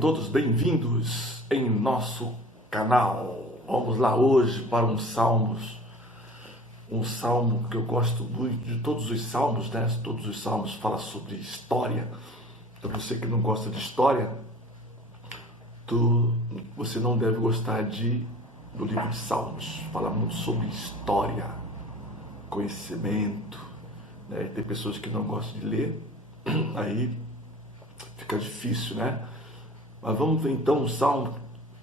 todos bem-vindos em nosso canal. Vamos lá hoje para um salmo que eu gosto muito de todos os salmos, né? Todos os salmos falam sobre história. Então você que não gosta de história, você não deve gostar do livro de Salmos. Fala muito sobre história, conhecimento, né? Tem pessoas que não gostam de ler, aí fica difícil, né? Mas vamos ver então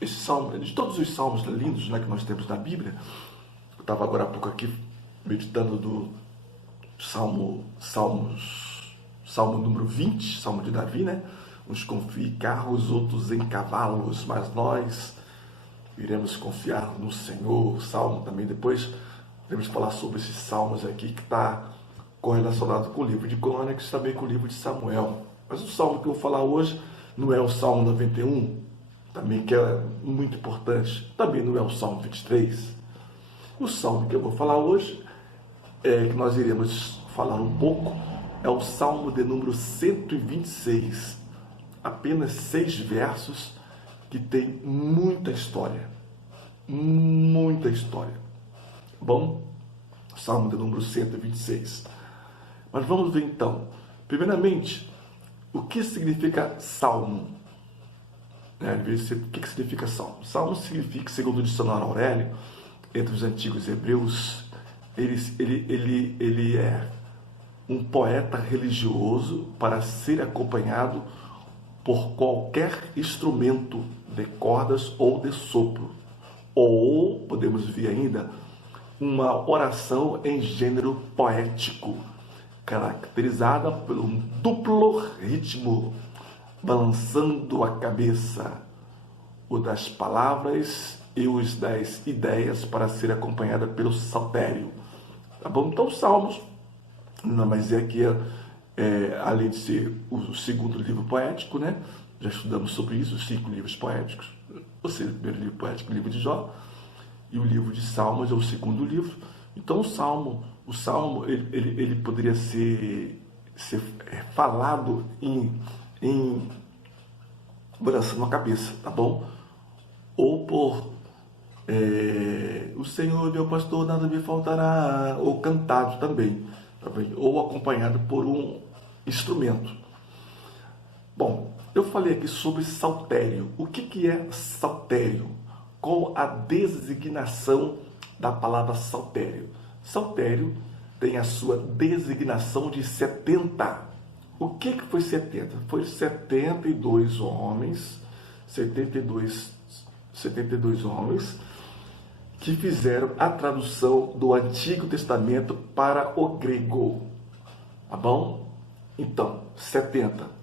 esse salmo, de todos os salmos lindos, né, que nós temos na Bíblia. Eu estava agora há pouco aqui meditando do salmo número 20, salmo de Davi, né? Uns confiam em carros, outros em cavalos, mas nós iremos confiar no Senhor. Salmo também, depois iremos falar sobre esses salmos aqui que está correlacionado com o livro de Crônicas, também com o livro de Samuel. Mas o salmo que eu vou falar hoje não é o Salmo 91, também que é muito importante, também não é o Salmo 23. O salmo que eu vou falar hoje, que nós iremos falar um pouco, é o Salmo de número 126. Apenas 6 versos que tem muita história. Muita história. Bom, Salmo de número 126. Mas vamos ver então, primeiramente, o que significa salmo? O que significa salmo? Salmo significa, segundo o dicionário Aurélio, entre os antigos hebreus, ele é um poeta religioso para ser acompanhado por qualquer instrumento de cordas ou de sopro. Ou, podemos ver ainda, uma oração em gênero poético, caracterizada por um duplo ritmo, balançando a cabeça, o das palavras e os das ideias, para ser acompanhada pelo saltério. Tá bom? Então, Salmos, mas aqui, além de ser o segundo livro poético, né? Já estudamos sobre isso, os 5 livros poéticos. Ou seja, o primeiro livro poético, o livro de Jó, e o livro de Salmos é o segundo livro. Então, o Salmo ele poderia ser falado em balançando a cabeça, tá bom? Ou por o Senhor meu pastor, nada me faltará, ou cantado também, tá bem? Ou acompanhado por um instrumento. Bom, eu falei aqui sobre saltério. O que é saltério? Qual a designação da palavra saltério? Saltério tem a sua designação de 70. O que foi 70? Foi 72 homens, 72 homens que fizeram a tradução do Antigo Testamento para o grego. Tá bom? Então, 70.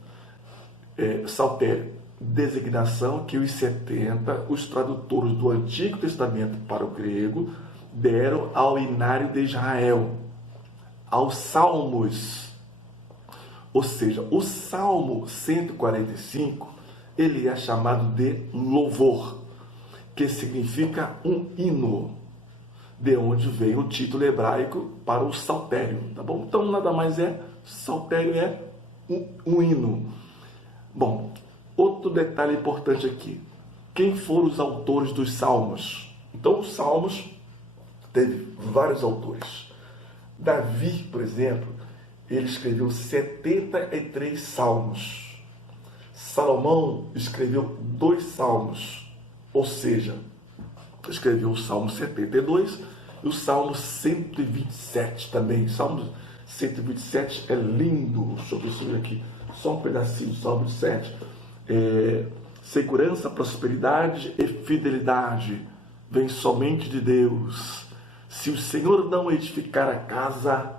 Saltério, designação que os 70, os tradutores do Antigo Testamento para o grego, deram ao Inário de Israel, aos Salmos. Ou seja, o Salmo 145, ele é chamado de louvor, que significa um hino, de onde vem o título hebraico para o saltério, tá bom? Então, nada mais saltério é um hino. Bom, outro detalhe importante aqui, quem foram os autores dos Salmos? Então, os Salmos teve vários autores. Davi, por exemplo, ele escreveu 73 salmos. Salomão escreveu 2 salmos, ou seja, escreveu o Salmo 72 e o Salmo 127 também. O Salmo 127 é lindo. Deixa eu ver sobre aqui, só um pedacinho do Salmo 7. Segurança, prosperidade e fidelidade vem somente de Deus. Se o Senhor não edificar a casa,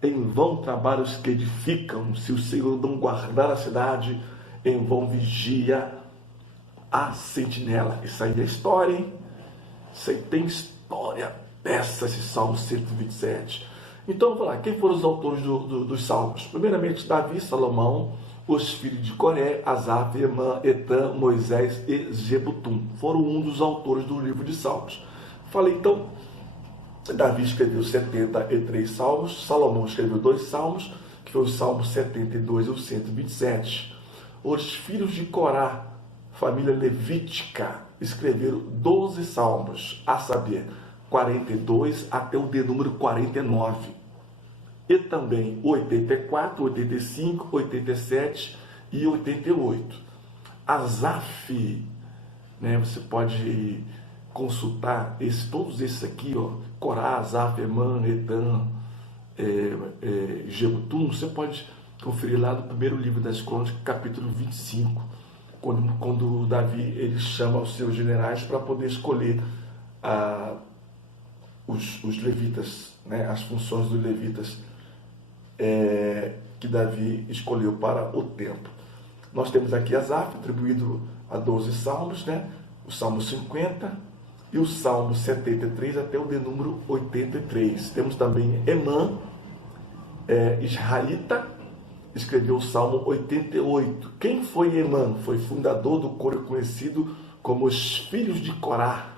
em vão trabalham os que edificam. Se o Senhor não guardar a cidade, em vão vigia a sentinela. Isso aí é história, hein? Isso aí tem história dessa, esse Salmo 127. Então, vamos lá. Quem foram os autores dos Salmos? Primeiramente, Davi, Salomão, os filhos de Coré, Asaf, Emã, Etã, Moisés e Jebutum. Foram um dos autores do livro de Salmos. Falei, então, Davi escreveu 73 salmos, Salomão escreveu 2 salmos, que foi o Salmo 72 e o 127. Os filhos de Corá, família levítica, escreveram 12 salmos, a saber, 42 até o de número 49. E também 84, 85, 87 e 88. Asaf, né, você pode consultar todos esses aqui, ó, Corá, Asaf, Emã, Etan, Jedutum. Você pode conferir lá no primeiro livro das Crônicas, capítulo 25, quando Davi ele chama os seus generais para poder escolher os levitas, né, as funções dos levitas que Davi escolheu para o templo. Nós temos aqui Asaf, atribuído a 12 salmos, né? O Salmo 50 e o Salmo 73 até o de número 83. Temos também Emã, israelita, escreveu o Salmo 88. Quem foi Emã? Foi fundador do coro conhecido como os Filhos de Corá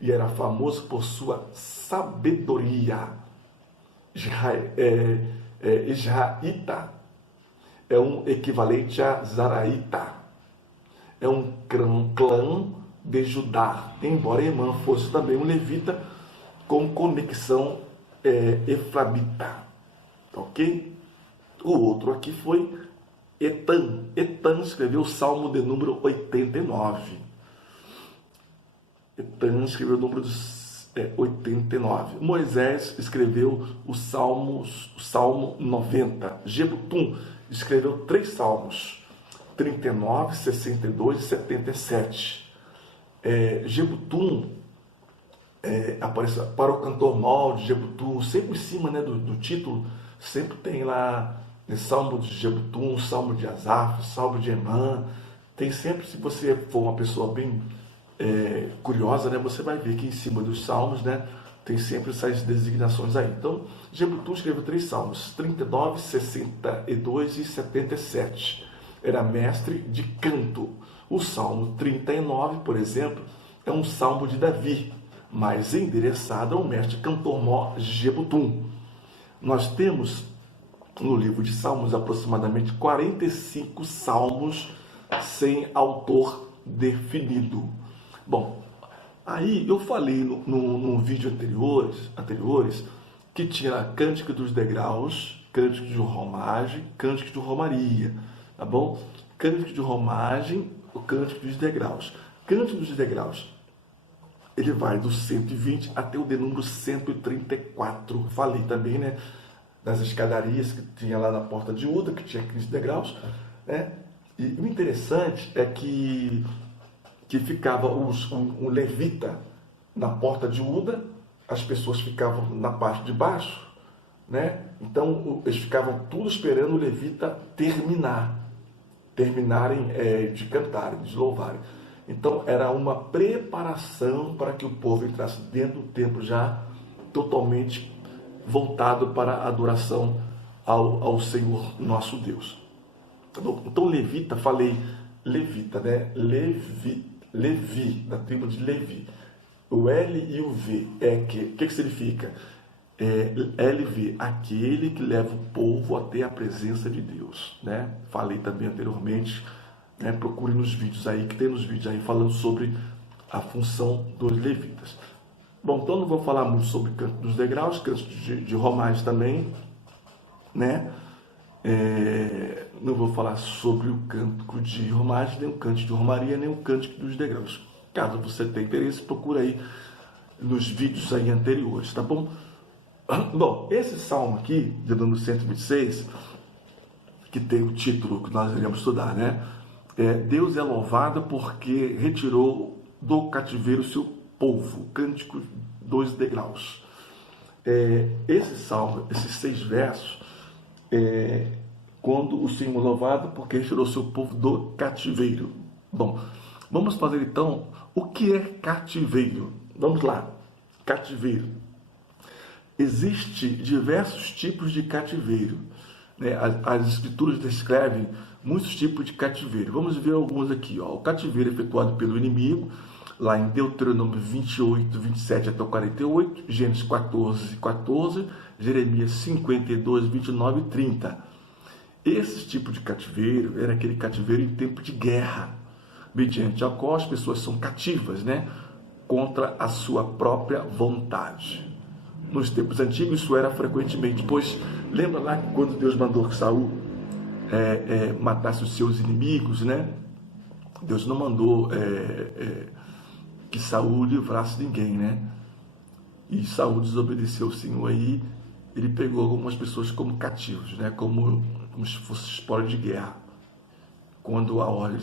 e era famoso por sua sabedoria. Israelita é um equivalente a Zaraíta, é um clã de Judá, embora Emã fosse também um levita com conexão efrabita, ok? O outro aqui foi Etan. Etan escreveu o Salmo de número 89. Etan escreveu o número 89. Moisés escreveu o Salmo 90. Jedutum escreveu 3 salmos, 39, 62 e 77. Jedutum aparece para o cantor mau de Jedutum, sempre em cima, né, do título, sempre tem lá Salmo de Jedutum, Salmo de Asaf, Salmo de Emã. Tem sempre, se você for uma pessoa bem curiosa, né, você vai ver que em cima dos salmos, né, tem sempre essas designações aí. Então, Jedutum escreveu 3 salmos, 39, 62 e 77. Era mestre de canto. O Salmo 39, por exemplo, é um salmo de Davi, mas endereçado ao mestre cantor Jedutum. Nós temos no livro de Salmos aproximadamente 45 salmos sem autor definido. Bom, aí eu falei no vídeo anteriores que tinha Cântico dos Degraus, Cântico de Romagem, Cântico de Romaria, tá bom? Cântico de Romagem, o Cântico dos Degraus. Cântico dos Degraus, ele vai do 120 até o de número 134. Falei também, né, das escadarias que tinha lá na porta de Uda, que tinha 15 degraus, né? E o interessante é que ficava um levita na porta de Uda, as pessoas ficavam na parte de baixo, né? Então eles ficavam tudo esperando o levita terminarem de cantarem, de louvarem. Então era uma preparação para que o povo entrasse dentro do templo já totalmente voltado para a adoração ao Senhor nosso Deus. Então levita, falei levita, né? Levi, da tribo de Levi. O L e o V o que significa? LV, aquele que leva o povo até a presença de Deus, né? Falei também anteriormente, né? Procure nos vídeos aí, que tem nos vídeos aí falando sobre a função dos levitas. Bom, então não vou falar muito sobre Canto dos Degraus, Canto de Romagem também, né? Não vou falar sobre o Cântico de Romagem, nem o Cântico de Romaria, nem o Cântico dos Degraus. Caso você tenha interesse, procura aí nos vídeos aí anteriores, tá bom? Bom, esse salmo aqui, de número 126, que tem o título que nós iremos estudar, né? Deus é louvado porque retirou do cativeiro o seu povo. Cântico dos Degraus. Esse salmo, esses 6 versos, quando o Senhor louvado porque retirou o seu povo do cativeiro. Bom, vamos fazer então o que é cativeiro. Vamos lá. Cativeiro. Existem diversos tipos de cativeiro, né? As escrituras descrevem muitos tipos de cativeiro. Vamos ver alguns aqui, ó. O cativeiro efetuado pelo inimigo, lá em Deuteronômio 28, 27 até o 48, Gênesis 14, 14, Jeremias 52, 29 e 30. Esse tipo de cativeiro era aquele cativeiro em tempo de guerra, mediante a qual as pessoas são cativas, né? Contra a sua própria vontade. Nos tempos antigos isso era frequentemente, pois lembra lá que quando Deus mandou que Saul matasse os seus inimigos, né? Deus não mandou que Saul livrasse ninguém, né? E Saul desobedeceu o Senhor aí, ele pegou algumas pessoas como cativos, né? Como se fosse espólio de guerra. Quando a ordem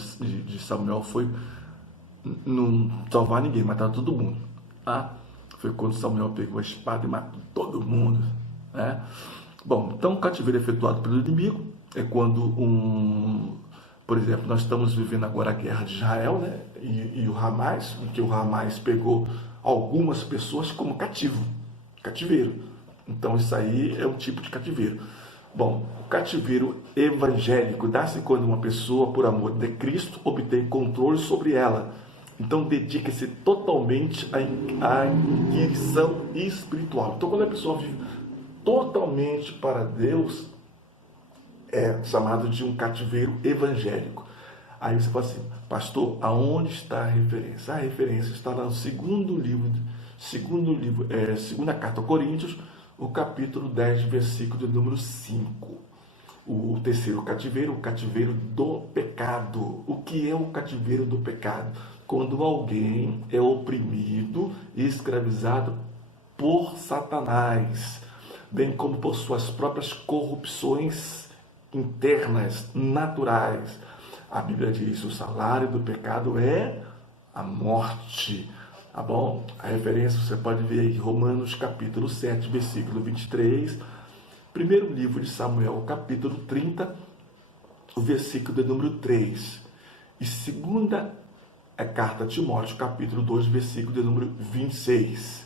de Samuel foi não salvar ninguém, matar todo mundo, tá? Foi quando Samuel pegou a espada e matou todo mundo, né? Bom, então o cativeiro efetuado pelo inimigo é quando por exemplo, nós estamos vivendo agora a guerra de Israel, né? E o Hamas, em que o Hamas pegou algumas pessoas como cativeiro. Então isso aí é um tipo de cativeiro. Bom, o cativeiro evangélico dá-se quando uma pessoa, por amor de Cristo, obtém controle sobre ela. Então dedica-se totalmente à inquirição espiritual. Então quando a pessoa vive totalmente para Deus, é chamado de um cativeiro evangélico. Aí você fala assim, pastor, aonde está a referência? A referência está lá no segunda carta aos Coríntios, o capítulo 10, versículo de número 5. O terceiro cativeiro, o cativeiro do pecado. O que é o cativeiro do pecado? Quando alguém é oprimido e escravizado por Satanás, bem como por suas próprias corrupções internas, naturais. A Bíblia diz, o salário do pecado é a morte. Tá bom? A referência você pode ver aí, Romanos capítulo 7, versículo 23, primeiro livro de Samuel, capítulo 30, o versículo de número 3, e segunda carta a Timóteo, capítulo 2, versículo de número 26.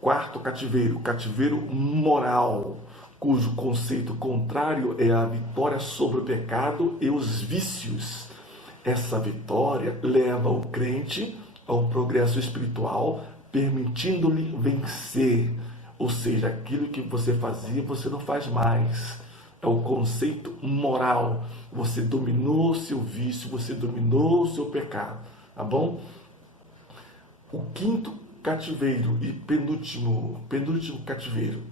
Quarto cativeiro, cativeiro moral, cujo conceito contrário é a vitória sobre o pecado e os vícios. Essa vitória leva o crente ao progresso espiritual, permitindo-lhe vencer. Ou seja, aquilo que você fazia, você não faz mais. É o conceito moral. Você dominou o seu vício, você dominou o seu pecado. Tá bom? O quinto cativeiro e penúltimo cativeiro.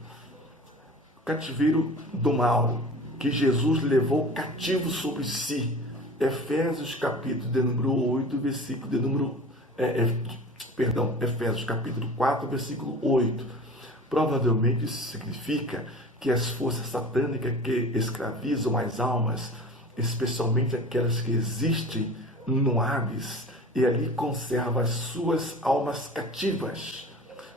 Cativeiro do mal, que Jesus levou cativo sobre si. Efésios capítulo de número 8, versículo de número... Efésios capítulo 4, versículo 8. Provavelmente isso significa que as forças satânicas que escravizam as almas, especialmente aquelas que existem no Hades, e ali conservam as suas almas cativas,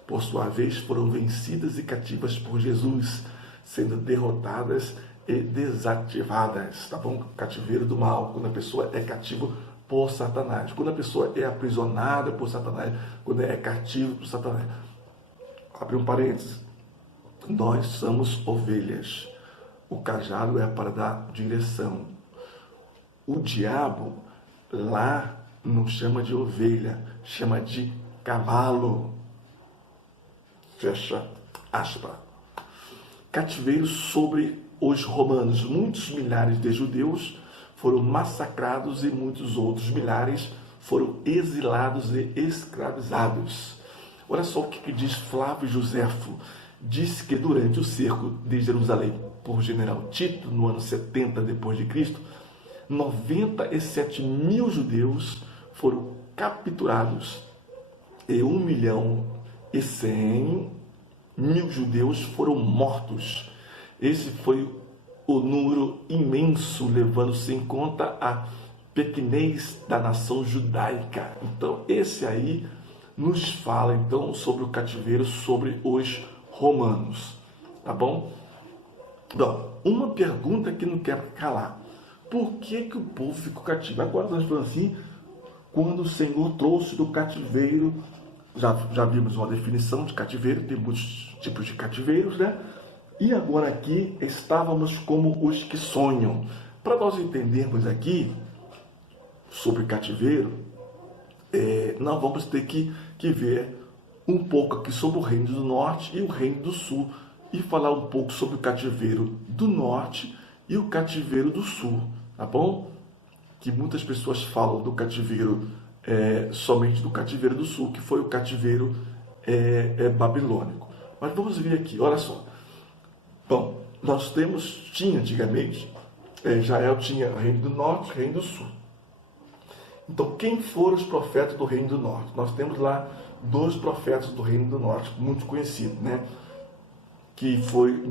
por sua vez foram vencidas e cativas por Jesus, sendo derrotadas e desativadas, tá bom? Cativeiro do mal, quando a pessoa é cativa por Satanás, quando a pessoa é aprisionada por Satanás, quando é cativo por Satanás. Abre um parênteses, nós somos ovelhas, o cajado é para dar direção. O diabo lá não chama de ovelha, chama de cavalo. Fecha aspas. Cativeiro sobre os romanos. Muitos milhares de judeus foram massacrados e muitos outros milhares foram exilados e escravizados. Olha só o que diz Flávio Joséfo. Diz que durante o cerco de Jerusalém por general Tito, no ano 70 depois de Cristo, 97 mil judeus foram capturados e 1.100.000 judeus foram mortos. Esse foi o número imenso, levando-se em conta a pequenez da nação judaica. Então, esse aí nos fala então sobre o cativeiro, sobre os romanos. Tá bom? Então, uma pergunta que não quer calar. Por que o povo ficou cativo? Agora nós falamos assim, quando o Senhor trouxe do cativeiro, já vimos uma definição de cativeiro, tem muitos tipos de cativeiros, né? E agora aqui estávamos como os que sonham. Para nós entendermos aqui sobre cativeiro, nós vamos ter que ver um pouco aqui sobre o Reino do Norte e o Reino do Sul, e falar um pouco sobre o cativeiro do Norte e o cativeiro do sul, tá bom? Que muitas pessoas falam do cativeiro, somente do cativeiro do sul, que foi o cativeiro babilônico. Mas vamos ver aqui, olha só. Bom, tinha antigamente, Israel tinha reino do norte e reino do sul. Então, quem foram os profetas do reino do norte? Nós temos lá 2 profetas do reino do norte, muito conhecidos, né? Que foi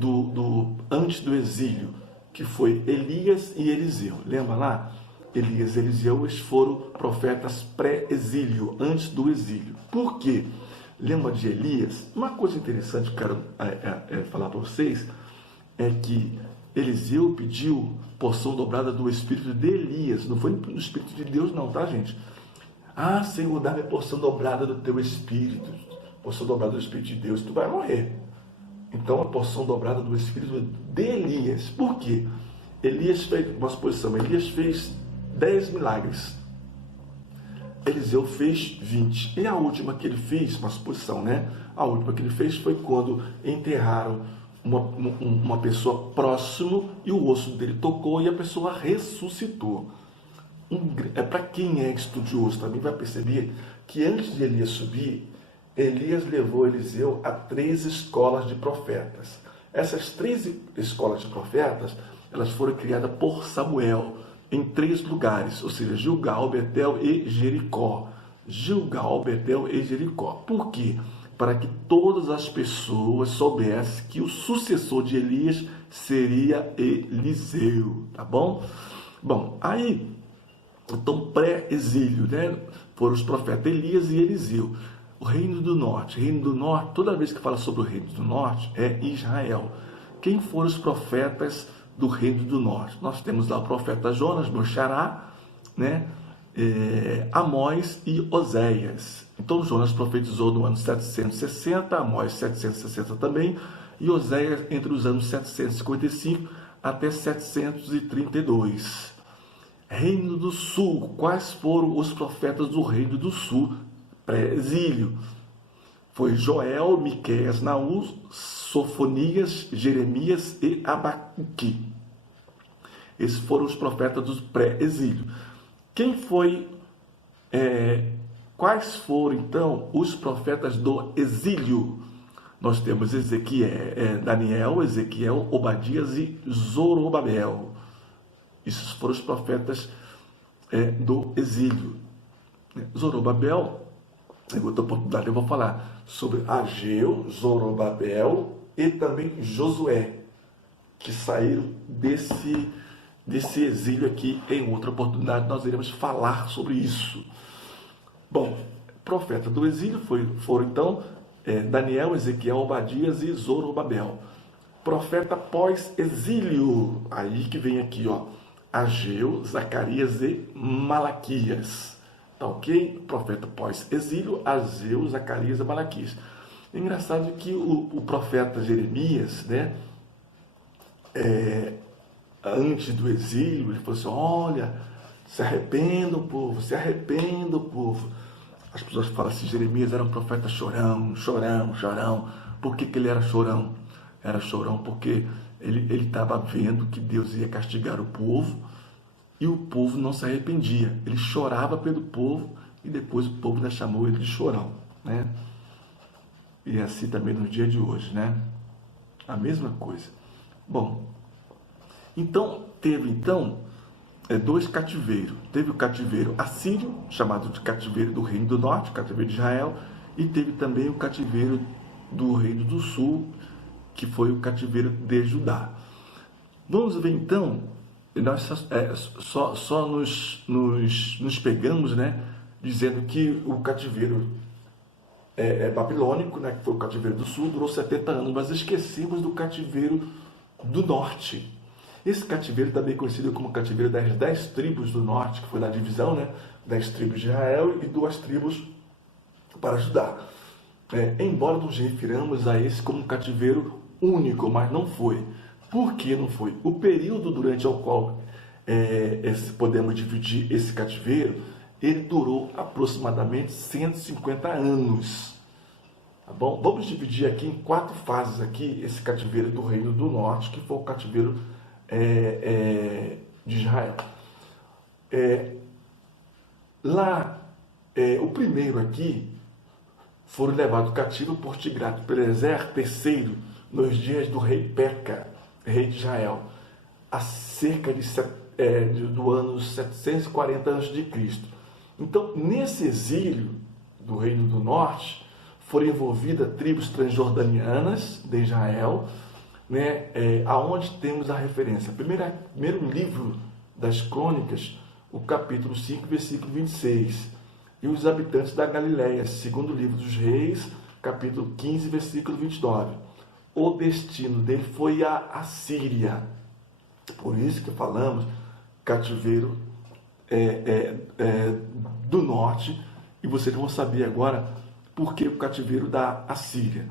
antes do exílio, que foi Elias e Eliseu. Lembra lá? Elias e Eliseu, eles foram profetas pré-exílio, antes do exílio. Por quê? Lembra de Elias? Uma coisa interessante que eu quero falar para vocês é que Eliseu pediu porção dobrada do Espírito de Elias, não foi do Espírito de Deus não, tá, gente? Ah, Senhor, dá-me porção dobrada do teu Espírito, porção dobrada do Espírito de Deus, tu vai morrer. Então, a porção dobrada do Espírito de Elias. Por quê? Elias fez uma suposição, Elias fez 10 milagres. Eliseu fez 20. E a última que ele fez, uma suposição, né? A última que ele fez foi quando enterraram uma pessoa próximo e o osso dele tocou e a pessoa ressuscitou. Para quem é estudioso também vai perceber que antes de Elias subir, Elias levou Eliseu a 3 escolas de profetas. Essas 3 escolas de profetas, elas foram criadas por Samuel em 3 lugares, ou seja, Gilgal, Betel e Jericó. Gilgal, Betel e Jericó. Por quê? Para que todas as pessoas soubessem que o sucessor de Elias seria Eliseu, tá bom? Bom, aí, então pré-exílio, né? Foram os profetas Elias e Eliseu. O reino do norte, toda vez que fala sobre o reino do norte, é Israel. Quem foram os profetas do reino do norte? Nós temos lá o profeta Jonas, meu xará, né? Amós e Oséias. Então Jonas profetizou no ano 760, Amós 760 também, e Oséias entre os anos 755 até 732. Reino do sul, quais foram os profetas do reino do sul pré-exílio? Foi Joel, Miqueias, Naum, Sofonias, Jeremias e Abacuque. Esses foram os profetas do pré-exílio. Quais foram, então, os profetas do exílio? Nós temos Daniel, Ezequiel, Obadias e Zorobabel. Esses foram os profetas do exílio. Zorobabel, em outra oportunidade eu vou falar sobre Ageu, Zorobabel e também Josué, que saíram desse exílio aqui. Em outra oportunidade nós iremos falar sobre isso. Bom, profeta do exílio foram então Daniel, Ezequiel, Obadias e Zorobabel. Profeta pós-exílio, aí que vem aqui, ó, Ageu, Zacarias e Malaquias. Tá ok? Profeta pós-exílio, Ageu, Zacarias e Malaquias. É engraçado que o profeta Jeremias, né, antes do exílio, ele falou assim: olha, se arrependa o povo, se arrependa o povo. As pessoas falam assim: Jeremias era um profeta chorão, chorão, chorão. Por que ele era chorão? Era chorão porque ele estava vendo que Deus ia castigar o povo e o povo não se arrependia. Ele chorava pelo povo e depois o povo ainda chamou ele de chorão, né? E é assim também no dia de hoje, né? A mesma coisa. Bom, então teve 2 cativeiros. Teve o cativeiro assírio, chamado de cativeiro do reino do norte, cativeiro de Israel, e teve também o cativeiro do reino do sul, que foi o cativeiro de Judá. Vamos ver então, nós só nos pegamos, né, dizendo que o cativeiro babilônico, né, que foi o cativeiro do sul, durou 70 anos, mas esquecemos do cativeiro do norte. Esse cativeiro também conhecido como cativeiro das 10 tribos do norte, que foi na divisão, né, 10 tribos de Israel e 2 tribos para Judá. Embora nos refiramos a esse como um cativeiro único, mas não foi. Por que não foi? O período durante o qual podemos dividir esse cativeiro, ele durou aproximadamente 150 anos. Tá bom? Vamos dividir aqui em 4 fases aqui, esse cativeiro do reino do norte, que foi o cativeiro de Israel. O primeiro aqui foram levados cativo por Tiglat-Pileser III nos dias do rei Peca, rei de Israel, a cerca do ano 740 a.C. Então, nesse exílio do Reino do Norte, foram envolvidas tribos transjordanianas de Israel, né, aonde temos a referência. Primeiro livro das Crônicas, o capítulo 5, versículo 26. E os habitantes da Galiléia, segundo livro dos Reis, capítulo 15, versículo 29. O destino dele foi a Assíria. Por isso que falamos cativeiro do norte, e vocês vão saber agora por que o cativeiro da Assíria.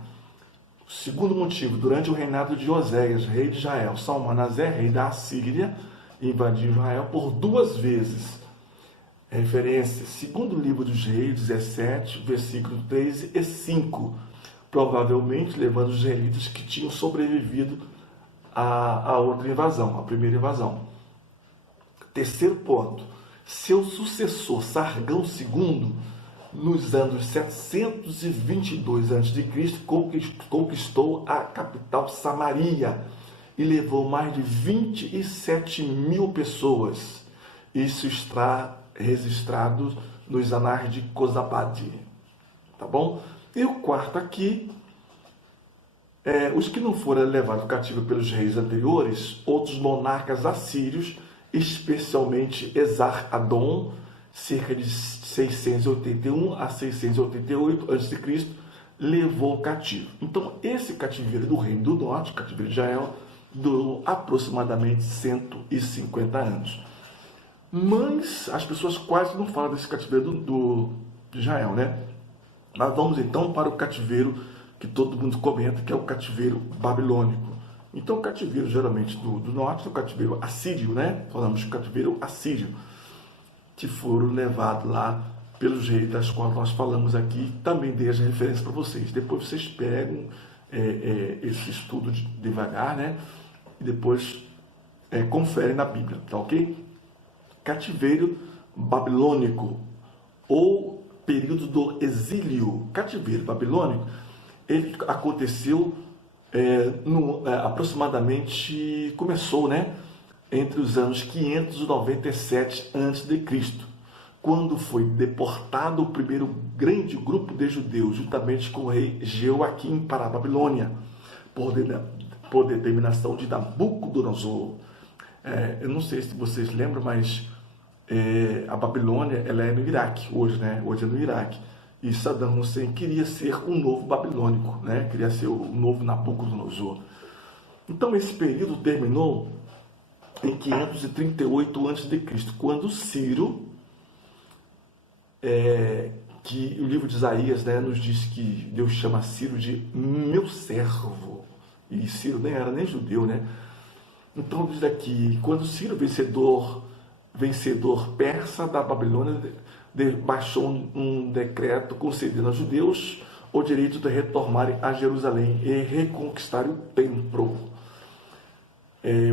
Segundo motivo, durante o reinado de Oséias, rei de Israel, Salmanasé, rei da Assíria, invadiu Israel por 2 vezes. Referência, segundo livro dos Reis, 17, versículos 3 e 5, provavelmente levando os israelitas que tinham sobrevivido à outra invasão, à primeira invasão. Terceiro ponto, seu sucessor, Sargão II, nos anos 722 a.C., conquistou a capital Samaria e levou mais de 27.000 pessoas. Isso está registrado nos anais de Cozabade. Tá bom? E o quarto aqui, os que não foram levados cativo pelos reis anteriores, outros monarcas assírios, especialmente Esar-Adon, cerca de 681 a 688 a.C., levou cativo. Então, esse cativeiro do Reino do Norte, cativeiro de Israel, durou aproximadamente 150 anos. Mas as pessoas quase não falam desse cativeiro de Israel, né? Nós vamos então para o cativeiro que todo mundo comenta, que é o cativeiro babilônico. Então, o cativeiro geralmente do norte é o cativeiro assírio, né? Falamos do cativeiro assírio, que foram levados lá pelos reis, das quais nós falamos aqui. Também dei as referências para vocês. Depois vocês pegam esse estudo devagar, né? E depois conferem na Bíblia, tá ok? Cativeiro babilônico, ou período do exílio. Cativeiro babilônico, ele aconteceu aproximadamente, começou, né, entre os anos 597 a.C., quando foi deportado o primeiro grande grupo de judeus, juntamente com o rei Jeoaquim, para a Babilônia, por determinação de Nabucodonosor. Eu não sei se vocês lembram, mas a Babilônia, ela é no Iraque hoje, né? Hoje é no Iraque. E Saddam Hussein queria ser um novo babilônico, né? Queria ser o novo Nabucodonosor. Então esse período terminou em 538 a.C., quando Ciro, que o livro de Isaías, né, nos diz que Deus chama Ciro de meu servo. E Ciro nem era nem judeu, né? Então diz aqui, quando Ciro, vencedor persa da Babilônia, baixou um decreto concedendo aos judeus o direito de retornarem a Jerusalém e reconquistarem o templo.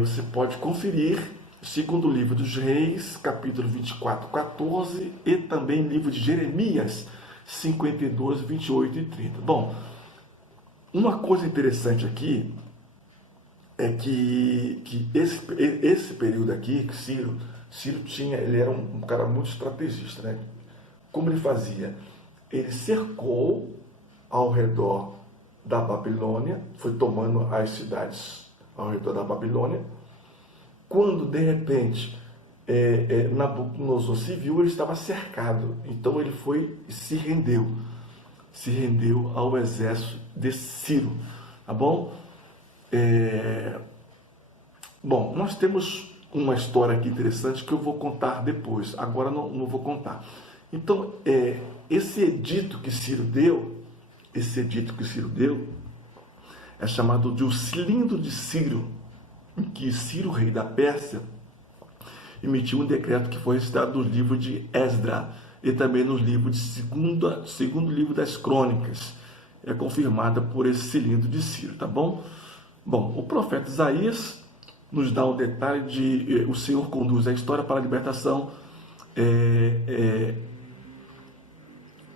Você pode conferir, segundo o livro dos Reis, capítulo 24, 14, e também livro de Jeremias, 52, 28 e 30. Bom, uma coisa interessante aqui é que esse período aqui, que Ciro ele era um cara muito estrategista, né? Como ele fazia? Ele cercou ao redor da Babilônia, foi tomando as cidades ao redor da Babilônia. Quando, de repente, Nabucodonosor se viu, ele estava cercado. Então ele foi e se rendeu ao exército de Ciro. Tá bom? Bom, nós temos uma história aqui interessante que eu vou contar depois. Agora não vou contar. Então, esse edito que Ciro deu é chamado de o Cilindro de Ciro, em que Ciro, rei da Pérsia, emitiu um decreto que foi registrado no livro de Esdra e também no livro de segundo livro das Crônicas. É confirmada por esse Cilindro de Ciro, tá bom? Bom, o profeta Isaías nos dá o detalhe de o Senhor conduz a história para a libertação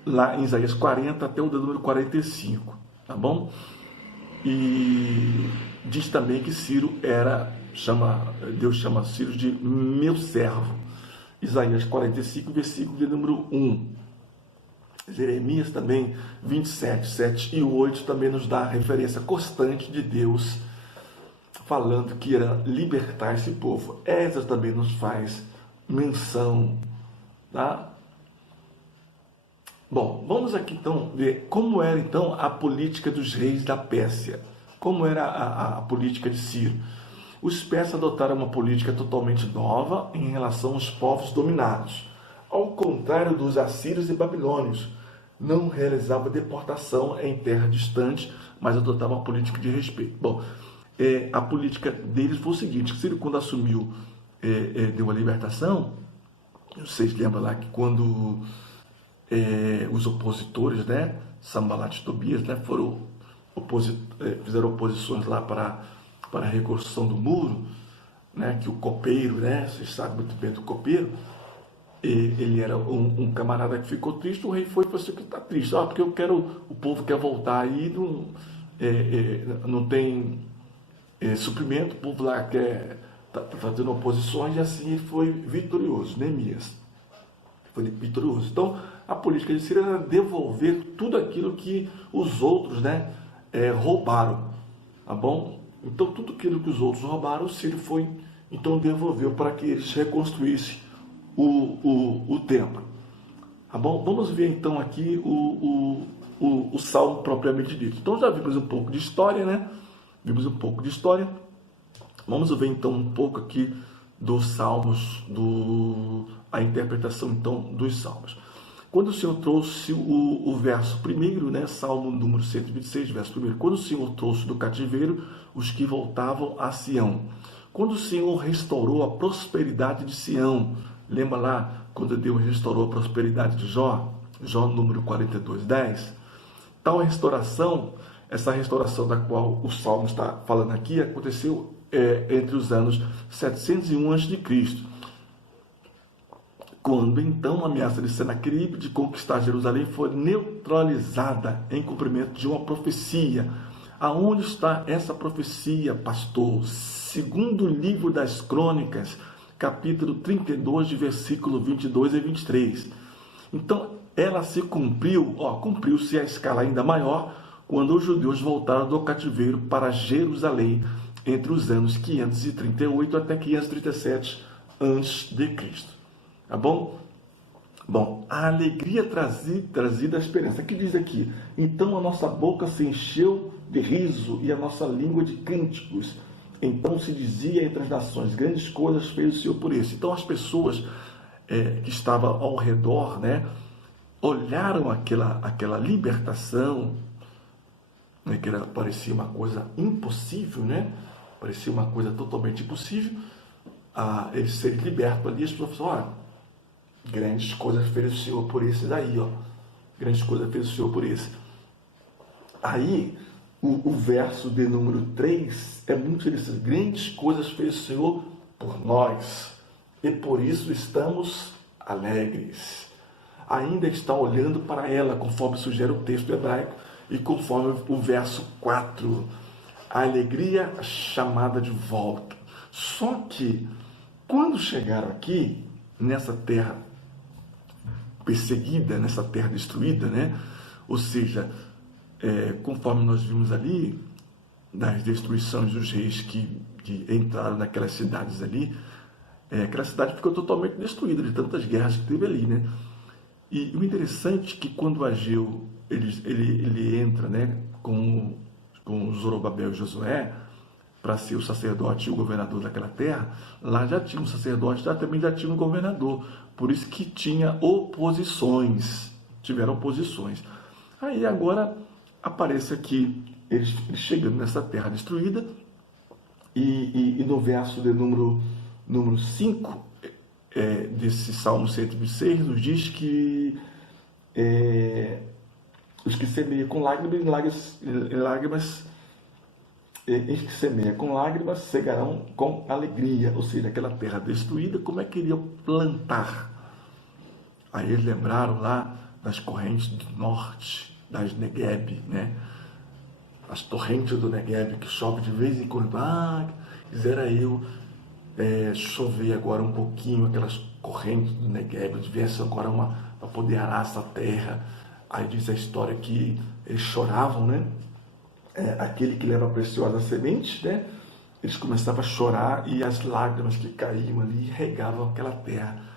lá em Isaías 40 até o número 45, tá bom? E diz também que Ciro Deus chama Ciro de meu servo. Isaías 45, versículo de número 1. Jeremias também 27, 7 e 8 também nos dá a referência constante de Deus falando que irá libertar esse povo. Esdras também nos faz menção, tá? Bom, vamos aqui então ver como era então a política dos reis da Pérsia. Como era a política de Ciro. Os persas adotaram uma política totalmente nova em relação aos povos dominados. Ao contrário dos assírios e babilônios, não realizava deportação em terra distante, mas adotava uma política de respeito. Bom, a política deles foi o seguinte: Ciro, quando assumiu, deu a libertação. Vocês lembram lá que quando os opositores, né, Sambalat e Tobias, né, fizeram oposições lá para a reconstrução do muro, né, que o copeiro, né, vocês sabem muito bem do copeiro, ele era um camarada que ficou triste. O rei foi e falou assim: que está triste, porque o povo quer voltar aí, não tem suprimento, o povo lá está fazendo oposições, e assim ele foi vitorioso. Neemias foi vitorioso. Então a política de Ciro era devolver tudo aquilo que os outros, né, roubaram, tá bom? Então tudo aquilo que os outros roubaram, Ciro foi, então devolveu para que eles reconstruíssem o templo, tá bom? Vamos ver então aqui o salmo propriamente dito. Então já vimos um pouco de história, né? Vimos um pouco de história. Vamos ver então um pouco aqui dos salmos, a interpretação então dos salmos. Quando o Senhor trouxe o verso primeiro, né, Salmo número 126, verso primeiro, quando o Senhor trouxe do cativeiro os que voltavam a Sião, quando o Senhor restaurou a prosperidade de Sião, lembra lá quando Deus restaurou a prosperidade de Jó, Jó número 42, 10, tal restauração, essa restauração da qual o Salmo está falando aqui, aconteceu entre os anos 701 a.C., quando então a ameaça de Senaqueribe de conquistar Jerusalém foi neutralizada em cumprimento de uma profecia. Aonde está essa profecia, pastor? Segundo o livro das Crônicas, capítulo 32, de versículo 22 e 23. Então, ela se cumpriu, cumpriu-se a escala ainda maior, quando os judeus voltaram do cativeiro para Jerusalém, entre os anos 538 até 537 a.C. Tá bom? Bom, a alegria trazida a esperança. Aqui diz aqui: então a nossa boca se encheu de riso e a nossa língua de cânticos. Então se dizia entre as nações: grandes coisas fez o Senhor por isso. Então as pessoas que estavam ao redor, né, olharam aquela libertação, né, que parecia uma coisa impossível, né? Parecia uma coisa totalmente impossível, eles serem libertos ali. As pessoas falaram: olha, grandes coisas fez o Senhor por esse daí, grandes coisas fez o Senhor por esse. Aí, o verso de número 3 é muito interessante: grandes coisas fez o Senhor por nós, e por isso estamos alegres. Ainda está olhando para ela, conforme sugere o texto hebraico, e conforme o verso 4, a alegria chamada de volta. Só que, quando chegaram aqui, nessa terra perseguida, nessa terra destruída, né? Ou seja, conforme nós vimos ali, das destruições dos reis que entraram naquelas cidades ali, aquela cidade ficou totalmente destruída de tantas guerras que teve ali, né? E o interessante é que quando Ageu ele entra, né, com Zorobabel e Josué para ser o sacerdote e o governador daquela terra, lá já tinha um sacerdote, também já tinha um governador, por isso que tinha oposições, tiveram oposições. Aí agora aparece aqui eles chegando nessa terra destruída, e no verso de número 5 desse Salmo 126 nos diz que os que semeiam com lágrimas eles que semeiam com lágrimas cegarão com alegria. Ou seja, aquela terra destruída, como é que iriam plantar? Aí eles lembraram lá das correntes do norte, das Negueb, né? As torrentes do Negueb que chove de vez em quando. Quisera eu chover agora um pouquinho, aquelas correntes do Negueb, viesse agora para poder arar essa terra. Aí diz a história que eles choravam, né? Aquele que leva a preciosa semente, né? Eles começavam a chorar e as lágrimas que caíam ali regavam aquela terra.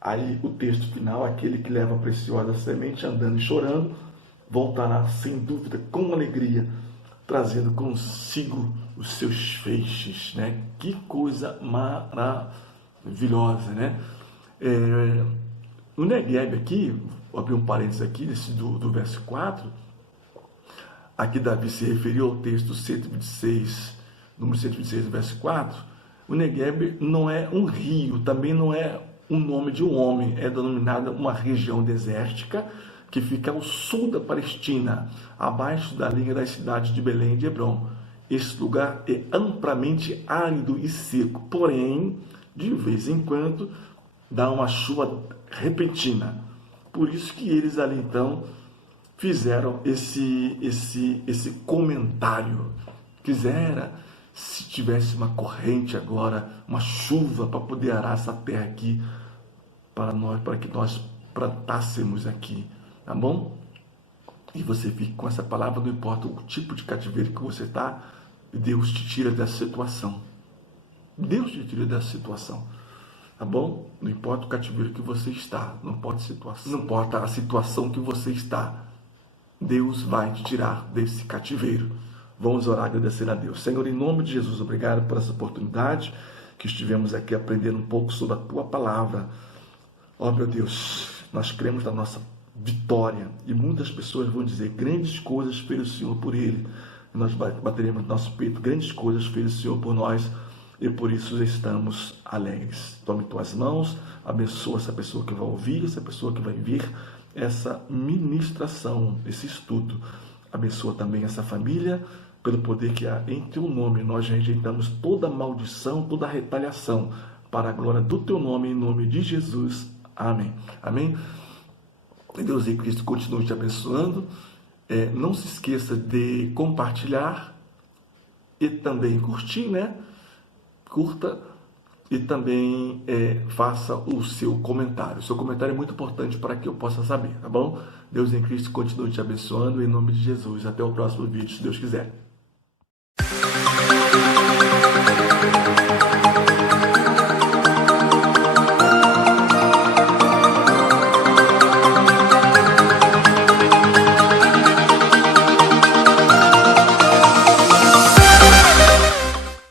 Aí o texto final, aquele que leva a preciosa semente andando e chorando, voltará sem dúvida com alegria, trazendo consigo os seus feixes, né? Que coisa maravilhosa, né? O Negueb aqui, vou abrir um parênteses aqui, do verso 4, aqui Davi se referiu ao texto 126, número 126, verso 4, o Negueb não é um rio, também não é um nome de um homem, é denominada uma região desértica que fica ao sul da Palestina, abaixo da linha das cidades de Belém e de Hebrom. Esse lugar é amplamente árido e seco, porém, de vez em quando, dá uma chuva repentina. Por isso que eles ali então fizeram esse comentário. Quisera, se tivesse uma corrente agora, uma chuva para poder arar essa terra aqui, para que nós plantássemos aqui, tá bom? E você fique com essa palavra, não importa o tipo de cativeiro que você está, Deus te tira dessa situação. Deus te tira dessa situação, tá bom? Não importa o cativeiro que você está, não importa a situação que você está, Deus vai te tirar desse cativeiro. Vamos orar e agradecer a Deus. Senhor, em nome de Jesus, obrigado por essa oportunidade que estivemos aqui aprendendo um pouco sobre a Tua Palavra. Ó, meu Deus, nós cremos na nossa vitória e muitas pessoas vão dizer: grandes coisas fez o Senhor por ele. E nós bateremos no nosso peito: grandes coisas fez o Senhor por nós, e por isso estamos alegres. Tome Tuas mãos, abençoa essa pessoa que vai ouvir, essa pessoa que vai vir essa ministração, esse estudo. Abençoa também essa família, pelo poder que há em Teu nome. Nós rejeitamos toda maldição, toda retaliação, para a glória do Teu nome, em nome de Jesus. Amém. Amém. Deus em Cristo continue te abençoando. Não se esqueça de compartilhar e também curtir, né? Curta e também faça o seu comentário. O seu comentário é muito importante para que eu possa saber, tá bom? Deus em Cristo continue te abençoando em nome de Jesus. Até o próximo vídeo, se Deus quiser.